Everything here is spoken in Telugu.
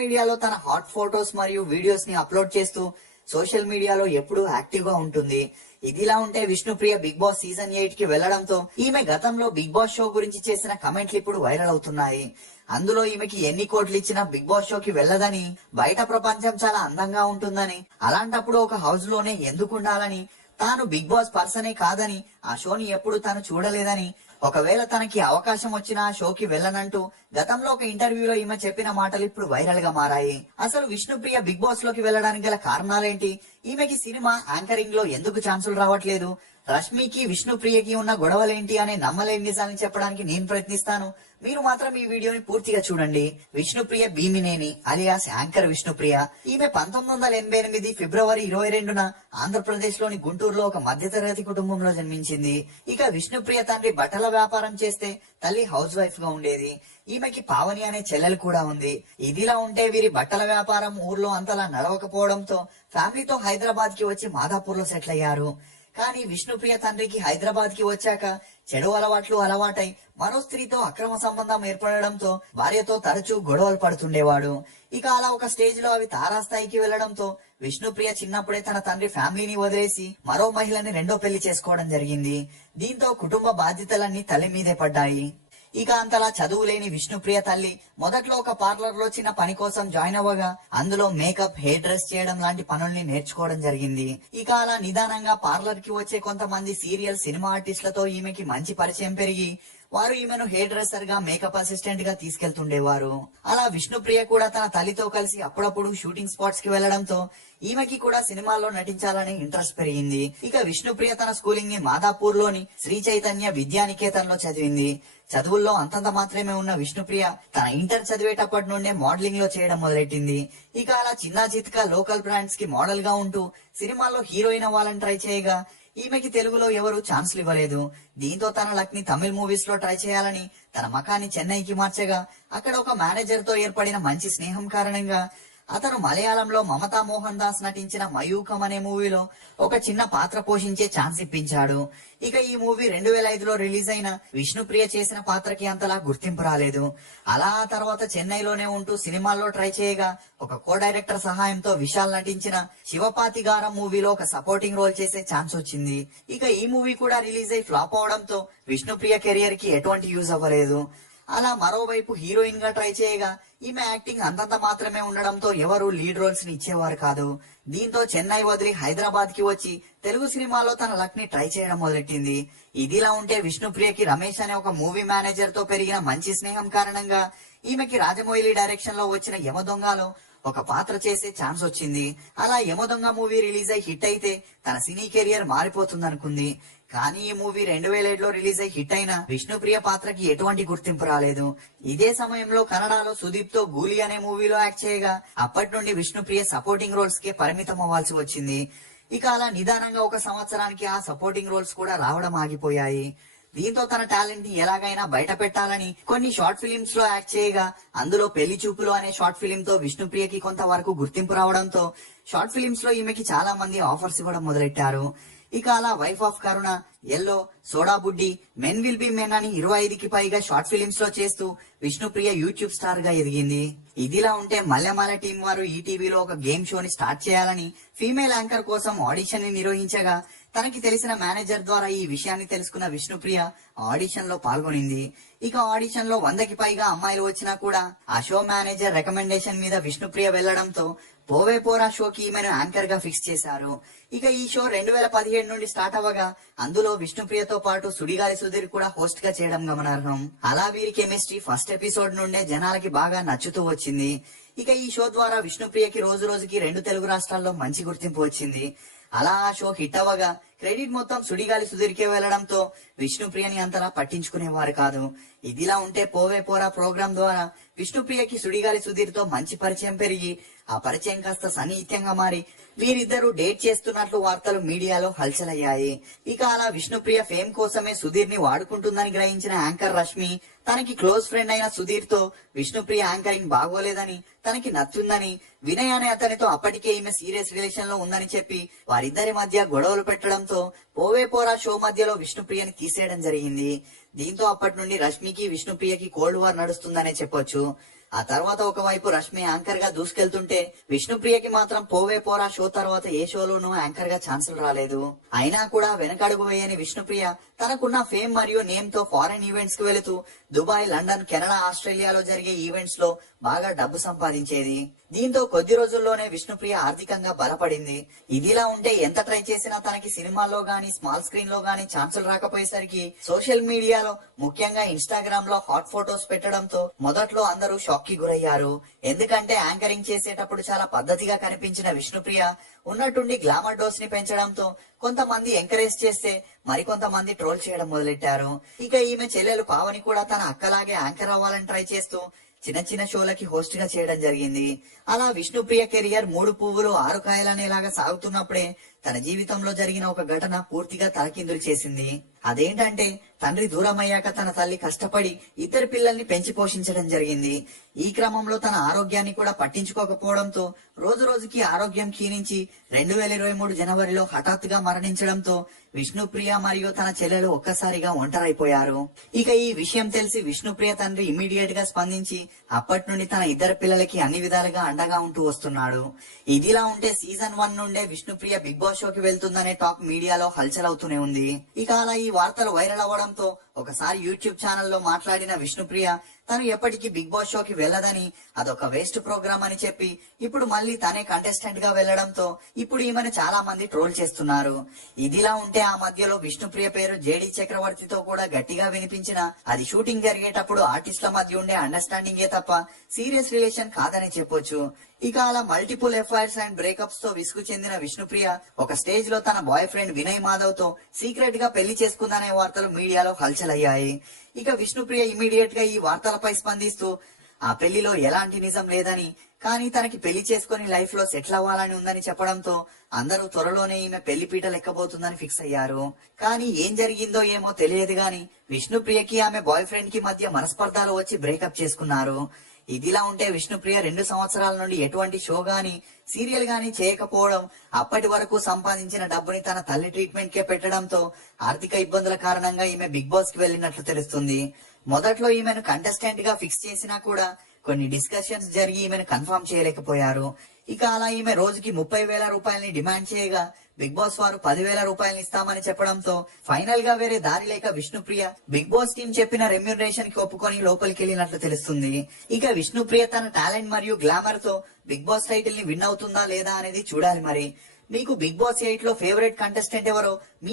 మీడియాలో తన హాట్ ఫోటోస్ మరియు వీడియోస్ని అప్లోడ్ చేస్తూ సోషల్ మీడియాలో ఎప్పుడూ యాక్టివ్గా ఉంటుంది. ఇదిలా ఉంటే విష్ణుప్రియ బిగ్ బాస్ సీజన్ ఎయిట్కి వెళ్ళడంతో ఈమె గతంలో బిగ్ బాస్ షో గురించి చేసిన కమెంట్లు ఇప్పుడు వైరల్ అవుతున్నాయి. అందులో ఈమెకి ఎన్ని కోట్లు ఇచ్చినా బిగ్ బాస్ షోకి వెళ్ళదని బయట ప్రపంచం చాలా అందంగా ఉంటుందని అలాంటప్పుడు ఒక హౌస్లోనే ఎందుకు ఉండాలని తాను బిగ్ బాస్ పర్సనే కాదని ఆ షోని ఎప్పుడు తాను చూడలేదని ఒకవేళ తనకి అవకాశం వచ్చినా షోకి వెళ్ళనంటూ గతంలో ఒక ఇంటర్వ్యూలో ఈమె చెప్పిన మాటలు ఇప్పుడు వైరల్గా మారాయి. అసలు విష్ణుప్రియ బిగ్ బాస్లోకి వెళ్ళడానికి గల కారణాలేంటి? ఈమెకి సినిమా యాంకరింగ్లో ఎందుకు ఛాన్సులు రావట్లేదు? రష్మికి విష్ణుప్రియకి ఉన్న గొడవలేంటి అనే నమ్మలేని నిజాన్ని చెప్పడానికి నేను ప్రయత్నిస్తాను. మీరు మాత్రం ఈ వీడియోని పూర్తిగా చూడండి. Vishnupriya Bhimineni alias anchor Vishnupriya. ఈమె పంతొమ్మిది వందల ఎనభై ఎనిమిది ఫిబ్రవరి ఇరవై రెండున ఆంధ్రప్రదేశ్లోని గుంటూరులో ఒక మధ్యతరగతి కుటుంబంలో జన్మించింది. ఇక విష్ణుప్రియ తండ్రి బట్టల వ్యాపారం చేస్తే తల్లి హౌస్ వైఫ్గా ఉండేది. ఈమెకి పావని అనే చెల్లెలు కూడా ఉంది. ఇదిలా ఉంటే వీరి బట్టల వ్యాపారం ఊర్లో అంతలా నడవకపోవడంతో ఫ్యామిలీతో హైదరాబాద్కి వచ్చి మాదాపూర్లో సెటిల్ అయ్యారు. కానీ విష్ణుప్రియ తండ్రికి హైదరాబాద్కి వచ్చాక చెడు అలవాట్లు అలవాటై మరో స్త్రీతో అక్రమ సంబంధం ఏర్పడడంతో భార్యతో తరచూ గొడవలు పడుతుండేవాడు. ఇక అలా ఒక స్టేజ్లో అవి తారాస్థాయికి వెళ్ళడంతో విష్ణుప్రియ చిన్నప్పుడే తన తండ్రి ఫ్యామిలీని వదిలేసి మరో మహిళని రెండో పెళ్ళి చేసుకోవడం జరిగింది. దీంతో కుటుంబ బాధ్యతలన్నీ తల్లి మీదే పడ్డాయి. ఇక అంతలా చదువు లేని విష్ణుప్రియ తల్లి మొదట్లో ఒక పార్లర్లో చిన్న పని కోసం జాయిన్ అవ్వగా అందులో మేకప్ హెయిర్ డ్రెస్ చేయడం లాంటి పనుల్ని నేర్చుకోవడం జరిగింది. ఇక అలా నిదానంగా పార్లర్కి వచ్చే కొంతమంది సీరియల్ సినిమా ఆర్టిస్టులతో ఈమెకి మంచి పరిచయం పెరిగి వారు ఈమెను హెయిర్ డ్రెస్సర్గా మేకప్ అసిస్టెంట్గా తీసుకెళ్తుండేవారు. అలా విష్ణుప్రియ కూడా తన తల్లితో కలిసి అప్పుడప్పుడు షూటింగ్ స్పాట్స్కి వెళ్ళడంతో ఈమెకి కూడా సినిమాల్లో నటించాలని ఇంట్రెస్ట్ పెరిగింది. ఇక విష్ణుప్రియ తన స్కూలింగ్ని మాదాపూర్లోని శ్రీ చైతన్య విద్యానికేతన్లో చదివింది. చదువుల్లో అంతంత మాత్రమే ఉన్న విష్ణుప్రియ తన ఇంటర్ చదివేటప్పటి నుండే మోడలింగ్లో చేయడం మొదలెట్టింది. ఇక అలా చిన్న చిత్క లోకల్ బ్రాండ్స్కి మోడల్గా ఉంటూ సినిమాల్లో హీరోయిన్ అవ్వాలని ట్రై చేయగా ఈమెకి తెలుగులో ఎవరు ఛాన్సులు ఇవ్వలేదు. దీంతో తన లక్ని తమిళ్ మూవీస్లో ట్రై చేయాలని తన మకాన్ని చెన్నైకి మార్చగా అక్కడ ఒక మేనేజర్తో ఏర్పడిన మంచి స్నేహం కారణంగా అతను మలయాళంలో మమతా మోహన్ దాస్ నటించిన మయూకం అనే మూవీలో ఒక చిన్న పాత్ర పోషించే ఛాన్స్ ఇప్పించాడు. ఇక ఈ మూవీ రెండు వేల ఐదులో రిలీజ్ అయిన విష్ణుప్రియ చేసిన పాత్రకి అంతలా గుర్తింపు రాలేదు. అలా ఆ తర్వాత చెన్నైలోనే ఉంటూ సినిమాల్లో ట్రై చేయగా ఒక కో డైరెక్టర్ సహాయంతో విశాల్ నటించిన శివపాతిగారం మూవీలో ఒక సపోర్టింగ్ రోల్ చేసే ఛాన్స్ వచ్చింది. ఇక ఈ మూవీ కూడా రిలీజ్ అయి ఫ్లాప్ అవడంతో విష్ణుప్రియ కెరియర్కి ఎటువంటి యూజ్ అవ్వలేదు. అలా మరోవైపు హీరోయిన్గా ట్రై చేయగా ఈమె యాక్టింగ్ అంతంత మాత్రమే ఉండడంతో ఎవరు లీడ్ రోల్స్ని ఇచ్చేవారు కాదు. దీంతో చెన్నై వదిలి హైదరాబాద్కి వచ్చి తెలుగు సినిమాలో తన లక్ని ట్రై చేయడం మొదలెట్టింది. ఇదిలా ఉంటే విష్ణుప్రియకి రమేష్ అనే ఒక మూవీ మేనేజర్తో పెరిగిన మంచి స్నేహం కారణంగా ఈమెకి రాజమౌళి డైరెక్షన్లో వచ్చిన యమ దొంగలో ఒక పాత్ర చేసే ఛాన్స్ వచ్చింది. అలా యమదొంగ మూవీ రిలీజ్ అయి హిట్ అయితే తన సినీ కెరియర్ మారిపోతుంది అనుకుంది కానీ ఈ మూవీ రెండు వేల ఏడులో రిలీజ్ అయి హిట్ అయిన విష్ణుప్రియ పాత్రకి ఎటువంటి గుర్తింపు రాలేదు. ఇదే సమయంలో కన్నడలో సుదీప్తో గూలీ అనే మూవీలో యాక్ట్ చేయగా అప్పటి నుండి విష్ణుప్రియ సపోర్టింగ్ రోల్స్ కే పరిమితం అవ్వాల్సి వచ్చింది. ఇక అలా నిదానంగా ఒక సంవత్సరానికి ఆ సపోర్టింగ్ రోల్స్ కూడా రావడం ఆగిపోయాయి. దీంతో తన టాలెంట్ని ఎలాగైనా బయట పెట్టాలని కొన్ని షార్ట్ ఫిలిమ్స్లో యాక్ట్ చేయగా అందులో పెళ్ళి చూపులు అనే షార్ట్ ఫిలిం తో విష్ణుప్రియకి కొంతవరకు గుర్తింపు రావడంతో షార్ట్ ఫిలిమ్స్లో ఈమెకి చాలా మంది ఆఫర్స్ ఇవ్వడం మొదలెట్టారు. ఇక అలా wife of Karuna yellow soda బుడ్డి మెన్ విల్ బి మెన్ అని ఇరవై ఐదుకి పైగా షార్ట్ ఫిలిమ్స్లో చేస్తూ విష్ణుప్రియ యూట్యూబ్ స్టార్గా ఎదిగింది. ఇదిలా ఉంటే మల్లెమాల టీం వారు ఈటీవీలో ఒక గేమ్ షోని స్టార్ట్ చేయాలని ఫీమేల్ యాంకర్ కోసం ఆడిషన్ని నిర్వహించగా తనకి తెలిసిన మేనేజర్ ద్వారా ఈ విషయాన్ని తెలుసుకున్న విష్ణుప్రియ ఆడిషన్లో పాల్గొనింది. ఇక ఆడిషన్లో వందకి పైగా అమ్మాయిలు వచ్చినా కూడా ఆ షో మేనేజర్ రికమెండేషన్ మీద విష్ణుప్రియ వెళ్ళడంతో పోవే పోరా షోకి ఈమెను యాంకర్గా ఫిక్స్ చేశారు. ఇక ఈ షో రెండు వేల పదిహేడు నుండి స్టార్ట్ అవ్వగా అందులో విష్ణుప్రియతో పాటు సుడిగాలి సుధీర్ కూడా హోస్ట్గా చేయడం గమనార్హం. అలా వీరి కెమిస్ట్రీ ఫస్ట్ ఎపిసోడ్ నుండే జనాలకి బాగా నచ్చుతూ వచ్చింది. ఇక ఈ షో ద్వారా విష్ణుప్రియకి రోజు రోజుకి రెండు తెలుగు రాష్ట్రాల్లో మంచి గుర్తింపు వచ్చింది. అలా ఆ షో హిట్ అవ్వగా క్రెడిట్ మొత్తం సుడిగాలి సుధీర్కే వెళ్ళడంతో విష్ణుప్రియని అంతలా పట్టించుకునేవారు కాదు. ఇదిలా ఉంటే పోవే పోరా ప్రోగ్రాం ద్వారా విష్ణుప్రియకి సుడిగాలి సుధీర్తో మంచి పరిచయం పెరిగి ఆ పరిచయం కాస్త సన్నిహిత్యంగా మారి వీరిద్దరూ డేట్ చేస్తున్నట్లు వార్తలు మీడియాలో హల్చలయ్యాయి. ఇక అలా విష్ణుప్రియ ఫేమ్ కోసమే సుధీర్ని వాడుకుంటుందని గ్రహించిన యాంకర్ రష్మి తనకి క్లోజ్ ఫ్రెండ్ అయిన సుధీర్తో విష్ణుప్రియ యాంకరింగ్ బాగోలేదని తనకి నచ్చుందని వినయ్ అనే అతనితో అప్పటికే ఈమె సీరియస్ రిలేషన్లో ఉందని చెప్పి వారిద్దరి మధ్య గొడవలు పెట్టడం పెట్టడంతో పోవే పోరా షో మధ్యలో విష్ణుప్రియని తీసేయడం జరిగింది. దీంతో అప్పటి నుండి రష్మికి విష్ణుప్రియకి కోల్డ్ వార్ నడుస్తుందనే చెప్పొచ్చు. ఆ తర్వాత ఒకవైపు రష్మి యాంకర్గా దూసుకెళ్తుంటే విష్ణుప్రియకి మాత్రం పోవే పోరా షో తర్వాత ఏ షోలోనూ యాంకర్గా ఛాన్సులు రాలేదు. అయినా కూడా వెనకడుగు వేయని విష్ణుప్రియ తనకున్న ఫేమ్ మరియు నేమ్తో ఫారెన్ ఈవెంట్స్కి వెళుతూ దుబాయ్ లండన్ కెనడా ఆస్ట్రేలియాలో జరిగే ఈవెంట్స్లో బాగా డబ్బు సంపాదించేది. దీంతో కొద్ది రోజుల్లోనే విష్ణుప్రియ ఆర్థికంగా బలపడింది. ఇదిలా ఉంటే ఎంత ట్రై చేసినా తనకి సినిమాల్లో గానీ స్మాల్ స్క్రీన్లో గానీ ఛాన్సులు రాకపోయేసరికి సోషల్ మీడియాలో ముఖ్యంగా ఇన్స్టాగ్రామ్లో హాట్ ఫొటోస్ పెట్టడంతో మొదట్లో అందరూ షాక్ కి గురయ్యారు. ఎందుకంటే యాంకరింగ్ చేసేటప్పుడు చాలా పద్ధతిగా కనిపించిన విష్ణుప్రియ ఉన్నట్టుండి గ్లామర్ డోస్ని పెంచడంతో కొంతమంది ఎంకరేజ్ చేస్తే మరికొంతమంది ట్రోల్ చేయడం మొదలెట్టారు. ఇక ఈమె చెల్లెలు పావని కూడా తన అక్కలాగే యాంకర్ అవ్వాలని ట్రై చేస్తూ చిన్న చిన్న షోలకి హోస్ట్గా చేయడం జరిగింది. అలా విష్ణుప్రియ కెరియర్ మూడు పువ్వులు ఆరు కాయలనేలాగా సాగుతున్నప్పుడే తన జీవితంలో జరిగిన ఒక ఘటన పూర్తిగా తలకిందులు చేసింది. అదేంటంటే తండ్రి దూరం అయ్యాక తన తల్లి కష్టపడి ఇద్దరు పిల్లల్ని పెంచి పోషించడం జరిగింది. ఈ క్రమంలో తన ఆరోగ్యాన్ని కూడా పట్టించుకోకపోవడంతో రోజు రోజుకి ఆరోగ్యం క్షీణించి రెండు వేల ఇరవై మూడు జనవరిలో హఠాత్తుగా మరణించడంతో విష్ణుప్రియ మరియు తన చెల్లెలు ఒక్కసారిగా ఒంటరైపోయారు. ఇక ఈ విషయం తెలిసి విష్ణుప్రియ తండ్రి ఇమీడియట్గా స్పందించి అప్పటి నుండి తన ఇద్దరు పిల్లలకి అన్ని విధాలుగా అండగా ఉంటూ వస్తున్నాడు. ఇదిలా ఉంటే సీజన్ వన్ నుండే విష్ణుప్రియ బిగ్ బాస్ షోకి వెళ్తుందనే టాక్ మీడియాలో హల్చల్ అవుతూనే ఉంది. ఇక అలా ఈ వార్తలు వైరల్ అవ్వడంతో ఒకసారి యూట్యూబ్ ఛానల్లో మాట్లాడిన విష్ణుప్రియ తను ఎప్పటికీ బిగ్ బాస్ షోకి వెళ్ళదని అదొక వేస్ట్ ప్రోగ్రామ్ అని చెప్పి ఇప్పుడు మళ్ళీ తనే కంటెస్టెంట్గా వెళ్ళడంతో ఇప్పుడు ఈమెను చాలా మంది ట్రోల్ చేస్తున్నారు. ఇదిలా ఉంటే ఆ మధ్యలో విష్ణుప్రియ పేరు జేడి చక్రవర్తితో కూడా గట్టిగా వినిపించిన అది షూటింగ్ జరిగేటప్పుడు ఆర్టిస్టుల మధ్య ఉండే అండర్స్టాండింగే తప్ప సీరియస్ రిలేషన్ కాదని చెప్పొచ్చు. ఇక అలా మల్టిపుల్ ఎఫ్ఐఆర్స్ అండ్ బ్రేకప్స్తో విసుగు చెందిన విష్ణుప్రియ ఒక స్టేజ్లో తన బాయ్ ఫ్రెండ్ వినయ్ మాధవ్తో సీక్రెట్గా పెళ్ళి చేసుకుందనే వార్తలు మీడియాలో హల్చల్ అయ్యాయి ఇక విష్ణుప్రియ ఇమీడియట్గా ఈ వార్తలపై స్పందిస్తూ ఆ పెళ్ళిలో ఎలాంటి నిజం లేదని కానీ తనకి పెళ్ళి చేసుకుని లైఫ్లో సెటిల్ అవ్వాలని ఉందని చెప్పడంతో అందరూ త్వరలోనే ఈమె పెళ్ళి పీట లెక్కబోతుందని ఫిక్స్ అయ్యారు. కానీ ఏం జరిగిందో ఏమో తెలియదు గాని విష్ణుప్రియకి ఆమె బాయ్ ఫ్రెండ్కి మధ్య మనస్పర్ధాలు వచ్చి బ్రేకప్ చేసుకున్నారు. ఇదిలా ఉంటే విష్ణుప్రియ రెండు సంవత్సరాల నుండి ఎటువంటి షో గాని సీరియల్ గాని చేయకపోవడం అప్పటి వరకు సంపాదించిన డబ్బుని తన తల్లి ట్రీట్మెంట్ కే పెట్టడంతో ఆర్థిక ఇబ్బందుల కారణంగా ఈమె బిగ్ బాస్కి వెళ్ళినట్లు తెలుస్తుంది. మొదట్లో ఈమెను కంటెస్టెంట్గా ఫిక్స్ చేసినా కూడా కొన్ని డిస్కషన్స్ జరిగి ఈమెను కన్ఫర్మ్ చేయలేకపోయారు. ఇక అలా ఈమె రోజుకి ముప్పై వేల రూపాయలని డిమాండ్ చేయగా బిగ్ బాస్ వారు పదివేల రూపాయలు ఇస్తామని చెప్పడంతో ఫైనల్గా వేరే దారి లేక విష్ణుప్రియ బిగ్ బాస్ టీం చెప్పిన రెమ్యూనరేషన్కి ఒప్పుకొని లోపలికి వెళ్ళినట్లు తెలుస్తుంది. ఇక విష్ణుప్రియ తన టాలెంట్ మరియు గ్లామర్తో బిగ్ బాస్ టైటిల్ని విన్ అవుతుందా లేదా అనేది చూడాలి మరి. మీకు బిగ్ బాస్ ఎయిట్లో ఫేవరెట్ కంటెస్టెంట్ ఎవరో మీ